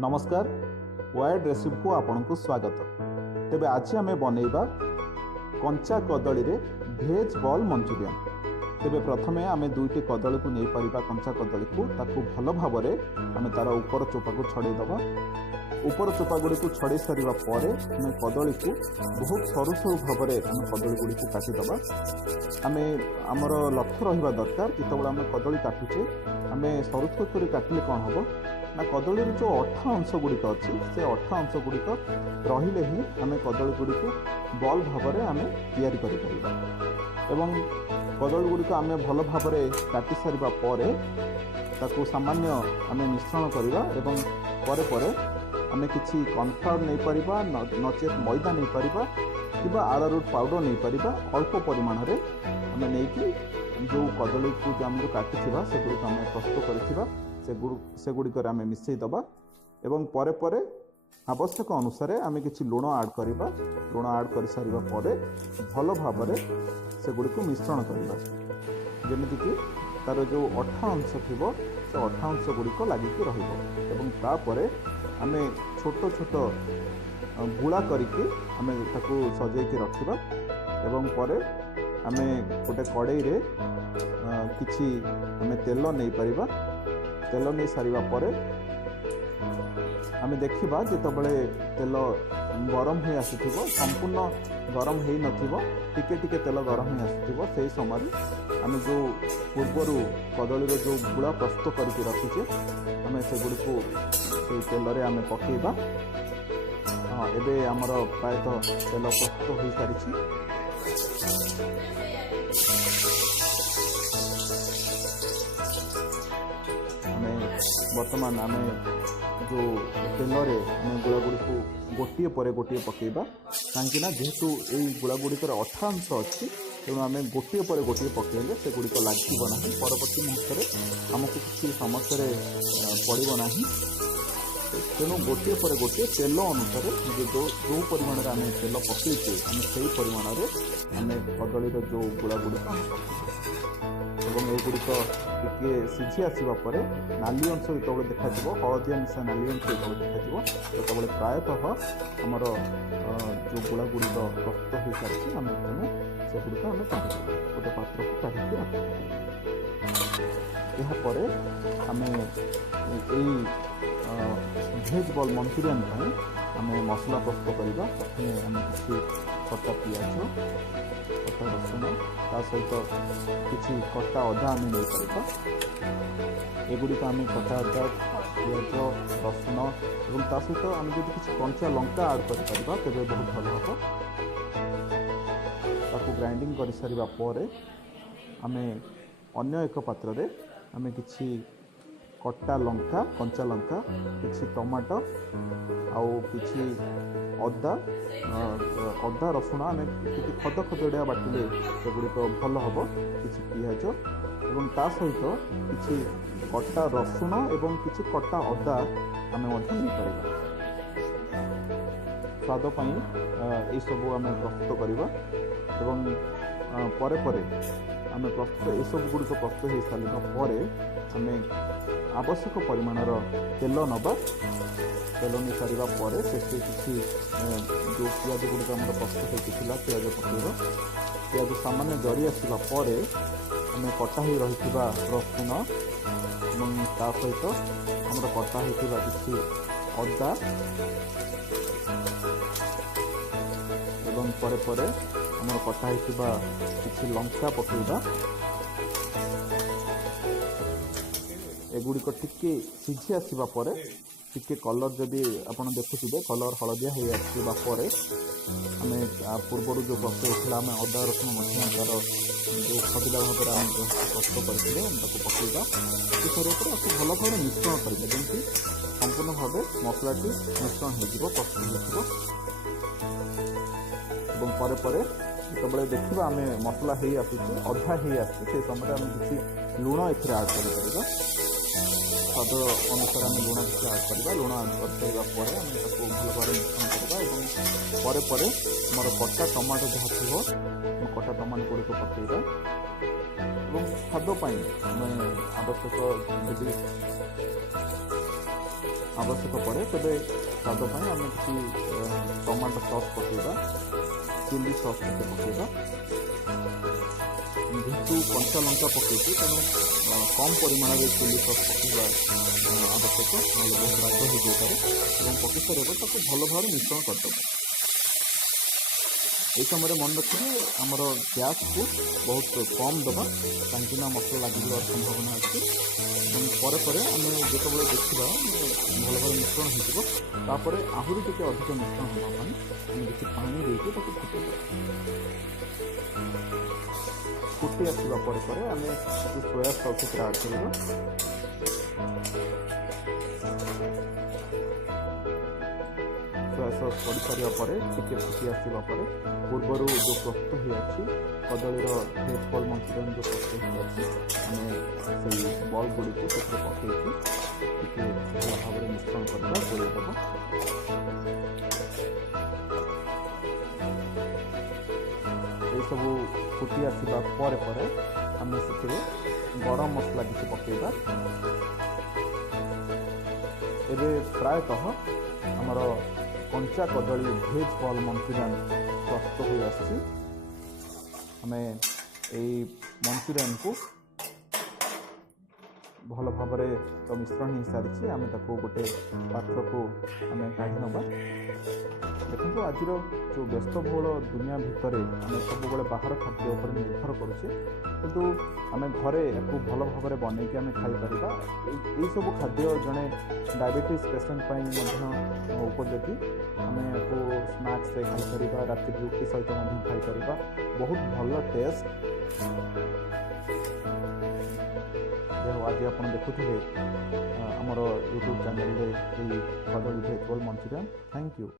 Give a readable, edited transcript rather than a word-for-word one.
नमस्कार wired recipe को आपन को स्वागत। तेबे आज आम बनइबा कंचा कदली रे भेज बॉल मंचूरियन। तेबे प्रथमे आम दुईटी कदली को नहीं परिबा कंचा कदली को ताकू भल भाव आम तार ऊपर चोपा को छड़े दबा। ऊपर चोपा गुड़ी को छड़े सारिबा परे आम कदली को बहुत सरू सरू भाव आम कदली गुड़ी को काटिदबा। आम आमर लक्ष्य रहिबा दरकार जितेबाला आम कदली काटुचे आम सरू सरू काटिले कौन हम ना कदली जो अठा अंश गुड़िक अच्छी से अठा अंश गुड़िक रहिले ही आम कदली गुड़ी को बॉल भाव आम तैयारी करिपरिबा। एवं कदली गुड़िक आम भल भाव काटि सारिबा परे ताकू सामान्य आम मिश्रण करवा एवं परे परे आम किछि कॉर्नफ्लावर नहीं परिबा नचेत मैदा नहीं परिबा किबा आरारूट पाउडर नहीं परिबा। अल्प परिमाण रे आम नहीं जो कदली को आम जो काटिथिबा से गुड़िक आम प्रस्तुत करिथिबा से गुड़िक आम मिसई दबा एवं परे परे आवश्यक अनुसार आम किछि लुण ऐड करबा। लुण ऐड कर सारिबा परे भल भाव से गुड़िक मिश्रण करबा जेमिति कि तार जो अठा अंश थिबो से अठा अंश गुड़िक लागिक रहिबो एवं तापरे आम छोट छोट गुड़ा करिके आम ताकू सजेइके रखिबा। एवं परे आम गोटे कड़ाई रे किछि आम तेल नहीं परिबा। तेल नहीं सारिबा परे आम देखिबा जेतबेले तेल गरम हो आसुथिबो संपूर्ण गरम हो नथिबो टिके टिके तेल गरम हो आसुथिबो से समय आम जो पूर्वर कदली जो गुड़ा प्रस्तुत करके रखीचे आम से गुड़ी को से तेल रे आम पकेबा। हाँ एबे आमर प्रायतः तेल प्रस्तुत हो सारी। बर्तमान आम जो तेल आम गुड़ा गुड़ी को गोटे पर गोटे पकेबा कहीं जेहेतु यही गुड़ा गुड़िकर अठा अंश अच्छी तेणु आम गोटे पर गोटे पकेले से गुड़िक लगे ना परवर्ती मुहूर्त आमको किसी समस्या पड़ो ना। तेणु गोटे पर गोटे तेल अनुसार जो परिमाण आम तेल पकईचे आम से परिमाण आम कदली जो गुड़ा गुड़िक एवं एगुड़िक टिके सीझी आसवा पर नाली अंश जो देखा हलदिया मिशा नाली अंश जो देखा जो प्रायतः आमर जो गुड़ा गुड़िक प्रस्तुत हो सारी आम से गुड़िक आम काढ़ी गोटे पात्र को काढ़ी रखपर आम भेज बॉल मंचूरियन आम मसला प्रस्तुत करवा। प्रथम आम किसी कटा पियाज कटा रसुण ता सहित किसी कटा अदा आम नहीं पारिबा। एगुड़िक आम कटा अदा पियाज रसुण और ता सहित आम जब किसी कंचा लंका ऐड कर तेज बहुत भल हम ताकू ग्राइंडिंग कर सारिबा परे आम अन्य एक पात्र रे आम किसी कटा लंका कंचा लंका किसी टमाटो आउ किसी अदा अदा रसुण आम कि खद खदड़िया बाटिले सेगुड़िक भल हम किसी पियाज एवं ता सहित किसी कटा रसुण एवं किसी कटा अदा आम नहीं स्वाद ये सब आम प्रस्तुत करवा। एवं परे परे आम प्रस्तुत ये सब गुड़िक प्रस्तुत हो सारा पर आम आवश्यक परिमाणर तेल नबा। तेल नहीं सारिबा परे से किसी जो पियाज गुड़िक आम प्रस्तुत होता पियाज पकेबा। पियाज सामान्य जरी आसवा पर आम कटा हो रही रसुण और ता सहित आम कटा होता किसी अदा एवं परे परे आम कटा होता किसी लंका पकेबा। एगुड़िक टिके सीझी आसवा पर टिके कलर जदि आप देखुए कलर हलदिया हो आसवा पर आम पूर्वर जो प्रस्तुत होता आम अदा रसुण तार जो खदिला भाव आम प्रस्तुत करते पकेबा। सारे भल भाव मिश्रण करेंगे जमी संपूर्ण भाव मसलाटी मिश्रण हो प्रस्तुत हो परे परे जो देखा आम मसला हो आसूँ अधा हो आसे समय आम किसी लुण एथि ऐड कर स्वाद अनुसार आम लुण किसी ऐड करवा। लुण ऐड कर सारा पर आम भल भाव मिश्रण करवा परे परे मोर कटा टमाटो जहाँ थी कटा टमाटो गुड़िक पकेबा। खाद्यपाई आम आवश्यक आवश्यक पड़े तेरे स्वाद आम कि टमाटो सॉस पकेगा, चिली सॉस पकेगा, जेहेतु कंचा लंका पकईची तेणु कम परिमाण में चिली सॉस पकेगा आवश्यक, ना बहुत राग हो जाए पकई सारे भल भाव मिश्रण करदे। ये समय मन रखिए आमर गैस को बहुत कम दबा कहीं मसला लगे संभावना अच्छी। पर आम जो देखा भल भाव मिश्रण होपर आहरी टी अधिक मिश्रण होगापी आम किसी पानी देके फुटे फुटी आसवा आम सोया सॉस ऐड कर सोया सॉस पड़ सारापर टिके फुटी आसवा पूर्वर जो प्रस्तुत हो कदली भेज बॉल मंचूरियन जो प्रस्तुत होमें से बॉल गुड़ी को पकई भल भाव में मिश्रण करवा गोलदेव। ये सब फुटी आसवा पर आम से गरम मसला किसी पकेगा। एवं प्रायतः आमर कंचा कदली भेज बॉल मंचूरियन प्रस्तुत हो आसी। आम मंचूरियन को भल भाव तो मिश्रण हो सारी आम गोटे पात्र को आम काढ़ी नवा। देखो आज जो व्यस्तबहुल दुनिया भितर आम सब बाहर खाद्य उपर निर्भर करुचे किंतु आम घरे या भल भाव में बनईकि आम खाईपर। ये सब खाद्य जड़े डायबिटीज पेसेंट उपयोगी। आम या स्नाक्स खाईपर, राति रुटी सहित खाईपर, बहुत भल टेस्ट। आज आप देखुथे आमर यूट्यूब चैनल कदली भेज बॉल मंचूरियन। Thank you.